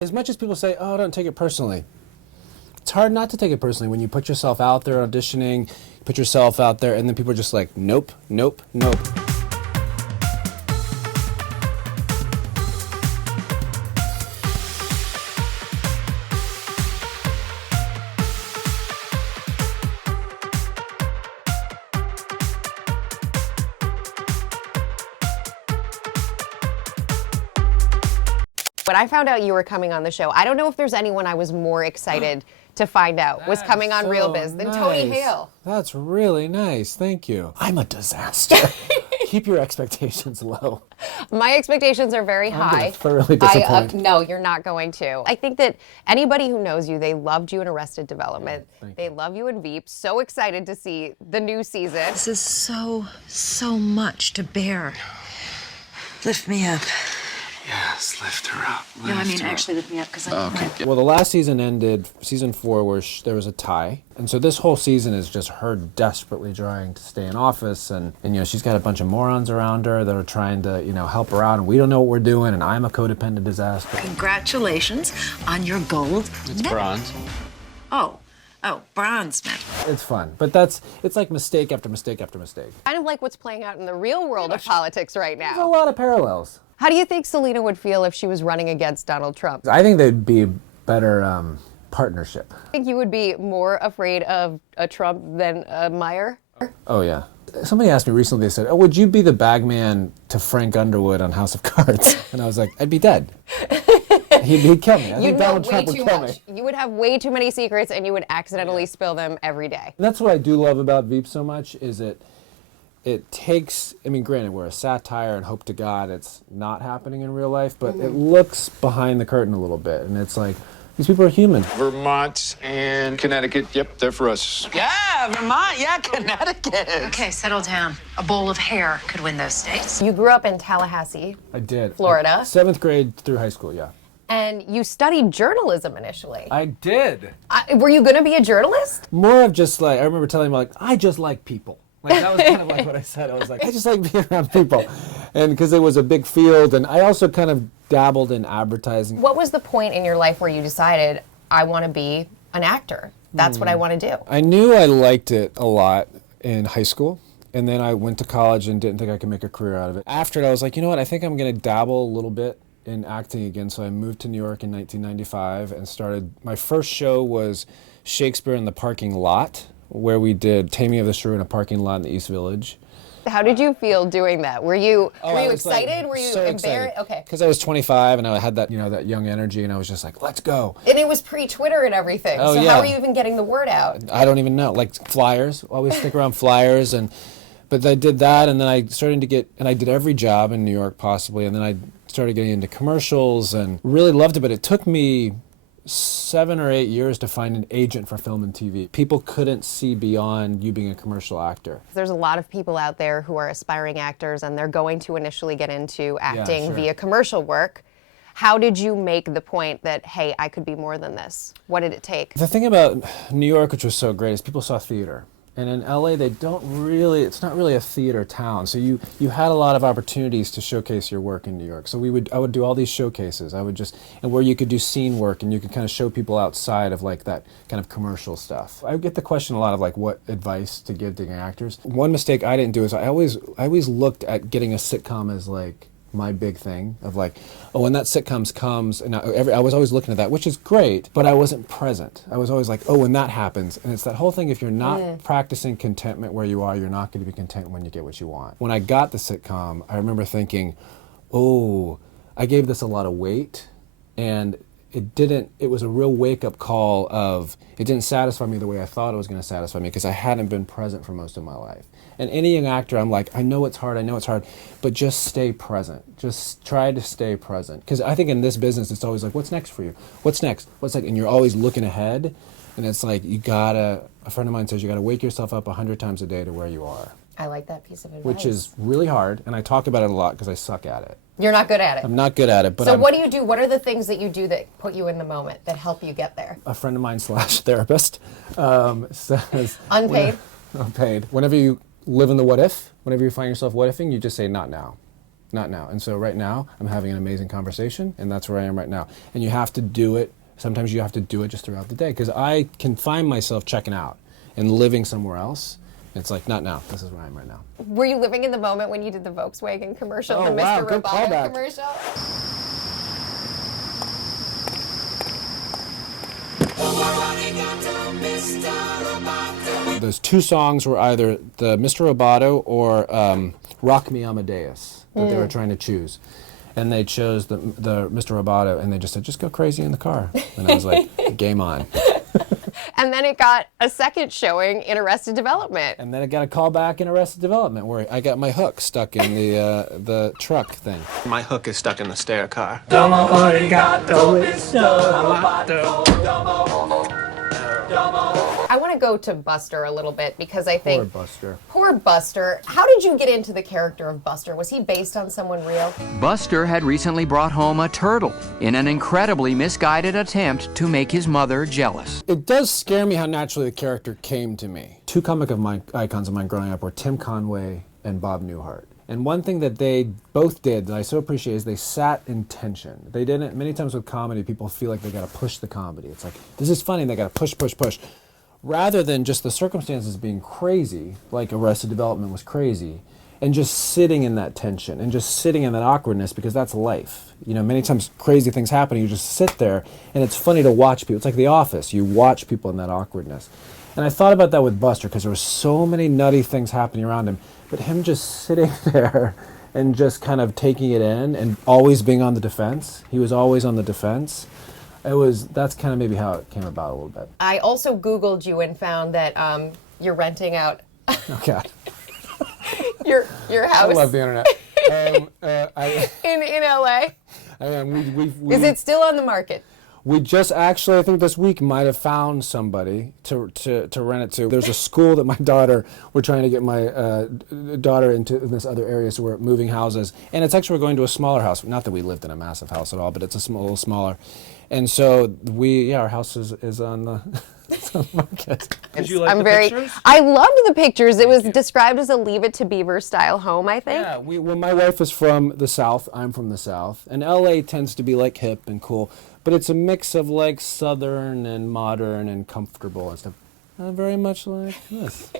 As much as people say, oh, don't take it personally, it's hard not to take it personally when you put yourself out there auditioning, put yourself out there, and then people are just like, nope, nope, nope. When I found out you were coming on the show, I don't know if there's anyone I was more excited to find out was coming on Real Biz than Tony Hale. That's really nice. Thank you. I'm a disaster. Keep your expectations low. My expectations are very high. I'm gonna thoroughly disappoint. No, you're not going to. I think that anybody who knows you, they loved you in Arrested Development. They love you in Veep. So excited to see the new season. This is so much to bear. Lift me up. Yes, lift her up. No, I mean, actually lift me up because I'm okay. Well, the last season ended, season 4, where there was a tie. And so this whole season is just her desperately trying to stay in office. And you know, she's got a bunch of morons around her that are trying to, you know, help her out. And we don't know what we're doing. And I'm a codependent disaster. Congratulations on your gold. It's bronze. Oh, bronze medal. It's fun. But it's like mistake after mistake after mistake. Kind of like what's playing out in the real world of politics right There's a now. lot of parallels. How do you think Selena would feel if she was running against Donald Trump? I think they'd be a better partnership. I think you would be more afraid of a Trump than a Meyer? Oh, yeah. Somebody asked me recently, they said, oh, would you be the bagman to Frank Underwood on House of Cards? And I was like, I'd be dead. He'd kill me. I think Donald Trump would kill me. You would have way too many secrets and you would accidentally spill them every day. And that's what I do love about Veep so much, is it takes, I mean, granted, we're a satire and hope to God it's not happening in real life, but it looks behind the curtain a little bit. And it's like, these people are human. Vermont and Connecticut, yep, they're for us. Yeah, Vermont, yeah, Connecticut. Okay, settle down. A bowl of hair could win those states. You grew up in Tallahassee, I did. Florida. 7th grade through high school, yeah. and you studied journalism initially. I did. Were you going to be a journalist? More of just like, I remember telling him, like, I just like people. Like, that was kind of like what I said. I was like, I just like being around people. And because it was a big field, and I also kind of dabbled in advertising. What was the point in your life where you decided, I want to be an actor? That's what I want to do. I knew I liked it a lot in high school. And then I went to college and didn't think I could make a career out of it. After it, I was like, you know what, I think I'm going to dabble a little bit in acting again. So I moved to New York in 1995 and started, my first show was Shakespeare in the Parking Lot, where we did Taming of the Shrew in a parking lot in the East Village. How did you feel doing that? Were you excited? Like, were you so embarrassed? Okay. Because I was 25 and I had that, you know, that young energy, and I was just like, let's go. And it was pre-Twitter and everything. Oh, so yeah. how were you even getting the word out? I don't even know. Like flyers, always stick around flyers, but I did that, and then I started to get, and I did every job in New York possibly, and then I started getting into commercials and really loved it, but it took me 7 or 8 years to find an agent for film and TV. People couldn't see beyond you being a commercial actor. There's a lot of people out there who are aspiring actors and they're going to initially get into acting via commercial work. How did you make the point that, hey, I could be more than this? What did it take? The thing about New York, which was so great, is people saw theater. And in LA, they don't really, it's not really a theater town. So you had a lot of opportunities to showcase your work in New York. So I would do all these showcases. And where you could do scene work and you could kind of show people outside of like that kind of commercial stuff. I get the question a lot of like what advice to give to actors. One mistake I didn't do is I always looked at getting a sitcom as like my big thing of like, oh, when that sitcoms comes, and I was always looking at that, which is great, but I wasn't present. I was always like, oh, when that happens, and it's that whole thing, if you're not practicing contentment where you are, you're not going to be content when you get what you want. When I got the sitcom, I remember thinking, oh, I gave this a lot of weight, and it was a real wake-up call of, it didn't satisfy me the way I thought it was going to satisfy me because I hadn't been present for most of my life. And any young actor, I'm like, I know it's hard, but just stay present. Just try to stay present. Because I think in this business, it's always like, what's next for you? What's next? What's next? And you're always looking ahead. And it's like, a friend of mine says, you gotta wake yourself up 100 times a day to where you are. I like that piece of advice. Which is really hard, and I talk about it a lot because I suck at it. You're not good at it. I'm not good at it, but So what do you do? What are the things that you do that put you in the moment, that help you get there? A friend of mine / therapist says... Unpaid? Unpaid. Whenever you live in the what if, whenever you find yourself what ifing, you just say not now. not now. And so right now, I'm having an amazing conversation, and that's where I am right now. And you have to do it. Sometimes you have to do it just throughout the day, because I can find myself checking out and living somewhere else. It's like, not now. This is where I am right now. Were you living in the moment when you did the Volkswagen commercial, the wow, Mr. good Roboto callback. commercial? Those two songs were either the Mr. Roboto or Rock Me Amadeus that they were trying to choose. And they chose the Mr. Roboto, and they just said, just go crazy in the car. And I was like, game on. And then it got a second showing in Arrested Development. And then I got a call back in Arrested Development where I got my hook stuck in the truck thing. My hook is stuck in the stair car. I want to go to Buster a little bit because I think... Poor Buster. Poor Buster. How did you get into the character of Buster? Was he based on someone real? Buster had recently brought home a turtle in an incredibly misguided attempt to make his mother jealous. It does scare me how naturally the character came to me. Two icons of mine growing up were Tim Conway and Bob Newhart. And one thing that they both did that I so appreciate is they sat in tension. They didn't, many times with comedy, people feel like they gotta push the comedy. It's like, this is funny, and they gotta push, push, push. Rather than just the circumstances being crazy, like Arrested Development was crazy, and just sitting in that tension, and just sitting in that awkwardness, because that's life. You know, many times crazy things happen, you just sit there, and it's funny to watch people. It's like The Office, you watch people in that awkwardness. And I thought about that with Buster, because there were so many nutty things happening around him, but him just sitting there and just kind of taking it in and always being on the defense. He was always on the defense. That's kind of maybe how it came about a little bit. I also Googled you and found that you're renting out Oh, God. your house I love the internet. in LA. Is it still on the market? We just actually, I think this week, might have found somebody to rent it to. There's a school that we're trying to get my daughter into this other area, so we're moving houses. And it's actually, we're going to a smaller house. Not that we lived in a massive house at all, but it's a little smaller. And so our house is on the... It's on the market. Did you like the pictures? I loved the pictures. It was described as a Leave It to Beaver style home, I think. Yeah, well, my wife is from the South. I'm from the South. And LA tends to be like hip and cool. But it's a mix of like Southern and modern and comfortable and stuff. Very much like this.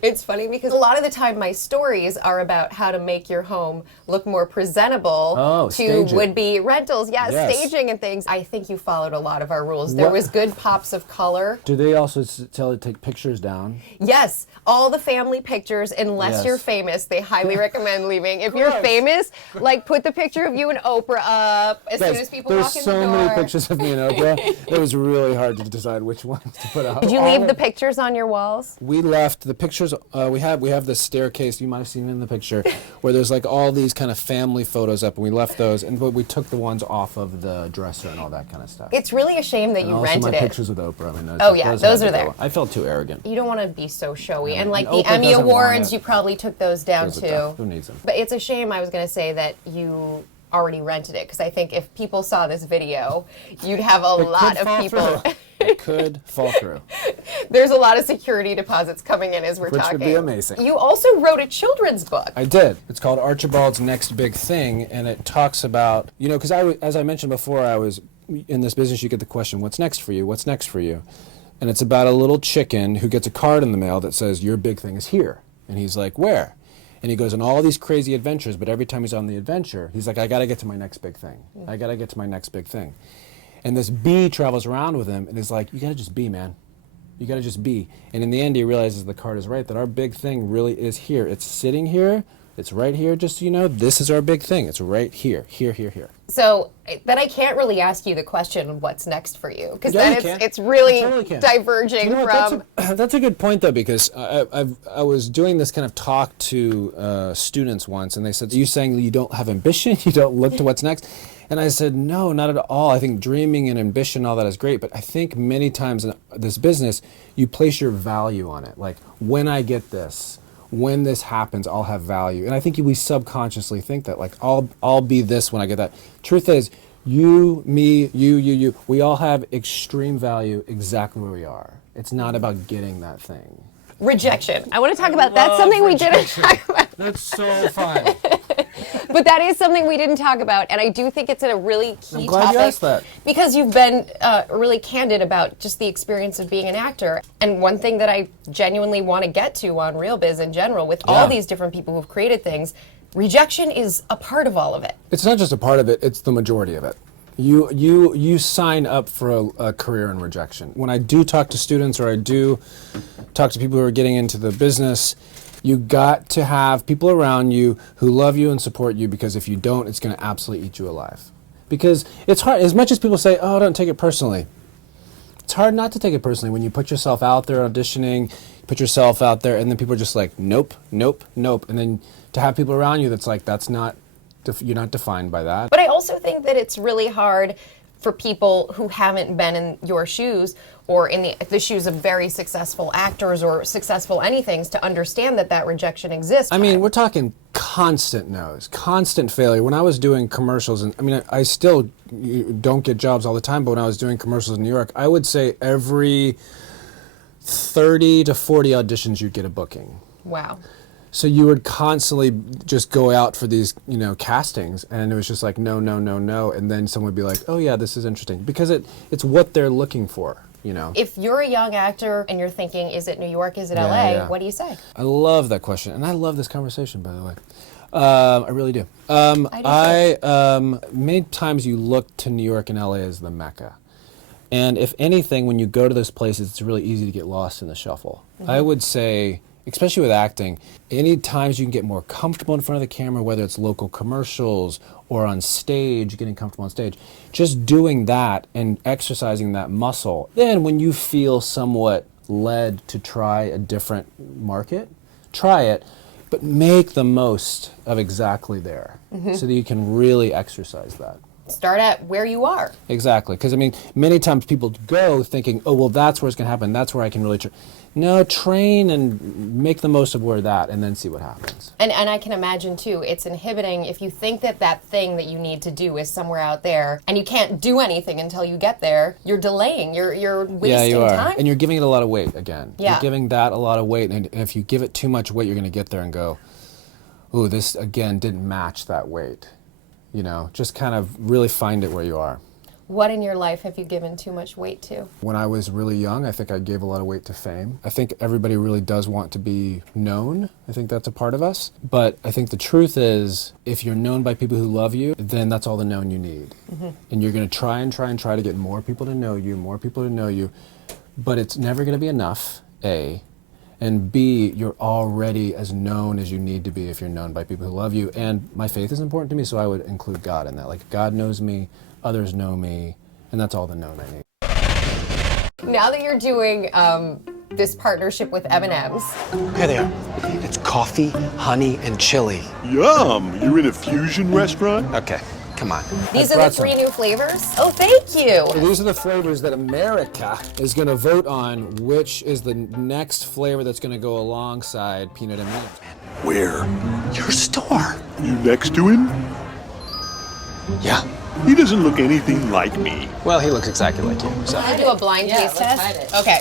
It's funny because a lot of the time my stories are about how to make your home look more presentable to staging. would-be rentals. Yeah, Yes. staging and things. I think you followed a lot of our rules. There was good pops of color. Do they also tell you to take pictures down? Yes, all the family pictures, unless Yes. you're famous, they highly recommend leaving. If you're famous, like put the picture of you and Oprah up as soon as people walk in the door. There's so many pictures of me and Oprah. It was really hard to decide which ones to put up. Did you leave the pictures on your walls? We left the pictures. We have this staircase. You might have seen it in the picture, where there's like all these kind of family photos up, and we left those, but we took the ones off of the dresser and all that kind of stuff. It's really a shame that you also rented my it. pictures with Oprah. I mean, those had are to there. go. I felt too arrogant. You don't want to be so showy. And like And the Oprah Emmy doesn't want Awards, it. you probably took those down Those are too. tough. Who needs them? But it's a shame, I was going to say, that you already rented it, because I think if people saw this video, you'd have a lot of people. It could fall through. There's a lot of security deposits coming in as we're Which talking. would be amazing. You also wrote a children's book. I did. It's called Archibald's Next Big Thing, and it talks about, because as I mentioned before, I was in this business, you get the question, what's next for you? What's next for you? And it's about a little chicken who gets a card in the mail that says, your big thing is here. And he's like, where? And he goes on all these crazy adventures, but every time he's on the adventure, he's like, I got to get to my next big thing. I got to get to my next big thing. And this bee travels around with him and is like, you got to just be, man. You got to just be. And in the end, he realizes the card is right, that our big thing really is here. It's sitting here. It's right here, just so you know. This is our big thing. It's right here. Here, here, here. So then I can't really ask you the question, what's next for you? Because Yeah, then you can. it's really You totally can. diverging You know what, from... that's a good point, though, because I was doing this kind of talk to students once, and they said, are you saying you don't have ambition? You don't look to what's next? And I said, no, not at all. I think dreaming and ambition, all that is great, but I think many times in this business, you place your value on it. Like, when I get this, when this happens, I'll have value. And I think we subconsciously think that, like, I'll be this when I get that. Truth is, you, me, you, we all have extreme value exactly where we are. It's not about getting that thing. Rejection. I want to talk about that's something we didn't talk about. That's so fun. But that is something we didn't talk about, and I do think it's a really key I'm glad topic. you asked that. Because you've been really candid about just the experience of being an actor. And one thing that I genuinely want to get to on Real Biz in general, with all these different people who've created things, rejection is a part of all of it. It's not just a part of it, it's the majority of it. You sign up for a career in rejection. When I do talk to students or I do talk to people who are getting into the business, you got to have people around you who love you and support you, because if you don't, it's going to absolutely eat you alive. Because it's hard, as much as people say, oh, don't take it personally. It's hard not to take it personally when you put yourself out there auditioning, put yourself out there, and then people are just like, nope, nope, nope. And then to have people around you that's like, that's not, you're not defined by that. But I also think that it's really hard for people who haven't been in your shoes or in the shoes of very successful actors or successful anythings to understand that that rejection exists. I mean, we're talking constant no's, constant failure. When I was doing commercials, and I mean, I still don't get jobs all the time, but when I was doing commercials in New York, I would say every 30 to 40 auditions you'd get a booking. Wow. So you would constantly just go out for these, castings, and it was just like, no, no, no, no, and then someone would be like, oh yeah, this is interesting, because it's what they're looking for, If you're a young actor and you're thinking, is it New York, is it LA, yeah. What do you say? I love that question, and I love this conversation, by the way. I really do. Many times you look to New York and LA as the Mecca. And if anything, when you go to those places, it's really easy to get lost in the shuffle. Mm-hmm. I would say, especially with acting, any times you can get more comfortable in front of the camera, whether it's local commercials or on stage, getting comfortable on stage, just doing that and exercising that muscle. Then when you feel somewhat led to try a different market, try it, but make the most of exactly there, so that you can really exercise that. Start at where you are. Exactly, because I mean, many times people go thinking, oh, well, that's where it's going to happen, that's where I can really No, train and make the most of where that, and then see what happens. And I can imagine, too, it's inhibiting if you think that thing that you need to do is somewhere out there, and you can't do anything until you get there, you're delaying, you're wasting time. And you're giving it a lot of weight, again. Yeah. You're giving that a lot of weight, and if you give it too much weight, you're going to get there and go, ooh, this, again, didn't match that weight. Just kind of really find it where you are. What in your life have you given too much weight to? When I was really young, I think I gave a lot of weight to fame. I think everybody really does want to be known. I think that's a part of us. But I think the truth is, if you're known by people who love you, then that's all the known you need. Mm-hmm. And you're going to try to get more people to know you, but it's never going to be enough, A. And B, you're already as known as you need to be if you're known by people who love you. And my faith is important to me, so I would include God in that. Like, God knows me, others know me, and that's all the known I need. Now that you're doing this partnership with M&M's. Hey there. It's coffee, honey, and chili. Yum! You're in a fusion restaurant? Okay, come on. These are the 3 new flavors? Oh, thank you. These are the flavors that America is going to vote on, which is the next flavor that's going to go alongside peanut M&M's. Where? Your store. You next to him? Yeah. He doesn't look anything like me. Well, he looks exactly like you, so. Can I do a blind taste test? Okay.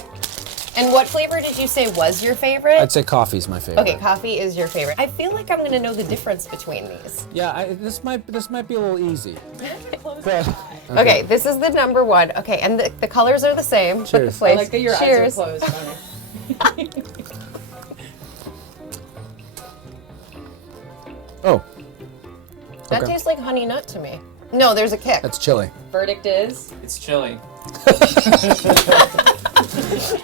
And what flavor did you say was your favorite? I'd say coffee's my favorite. Okay, coffee is your favorite. I feel like I'm going to know the difference between these. Yeah, this might be a little easy. Okay, this is the number 1. Okay, and the colors are the same. Cheers. But the flavor. I like that your Cheers. eyes are closed. Oh. That Okay. tastes like honey nut to me. No, there's a kick. That's chili. Verdict is? It's chili.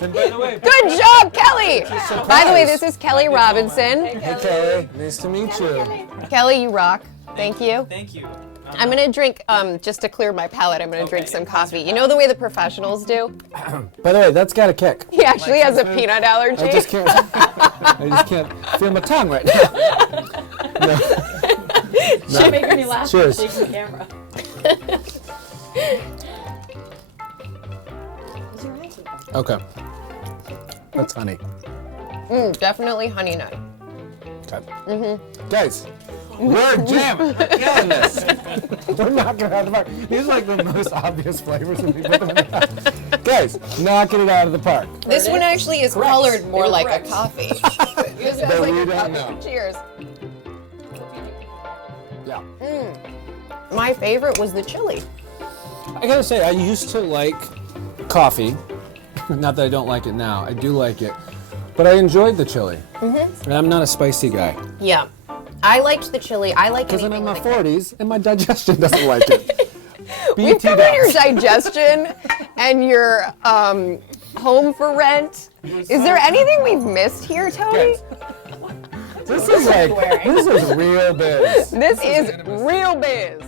And by the way, Good job, Kelly! By the way, this is Kelly Robinson. hey Kelly, nice to meet you. Kelly, you rock. Thank you. Thank you. I'm gonna drink, just to clear my palate, I'm gonna drink some coffee. You know the way the professionals do? By the way, that's got a kick. He actually has a peanut allergy. I just can't feel my tongue right now. No. She's making me laugh. Cheers. Shaking the camera. Okay. That's honey. Definitely honey nut. Okay. Guys, we're jamming. We're killing this. We're knocking it out of the park. These are like the most obvious flavors when we put them in. Guys, knocking it out of the park. This one actually is colored more like correct. a coffee. This But has like we a don't coffee. know. Cheers. Yeah. My favorite was the chili. I gotta say, I used to like coffee. Not that I don't like it now. I do like it. But I enjoyed the chili. And I'm not a spicy guy. Yeah. I liked the chili. I like Because I'm anything in my with a 40s and my digestion doesn't like it. We've covered your digestion and your home for rent. Is there anything we've missed here, Tony? This is real biz. This is real biz.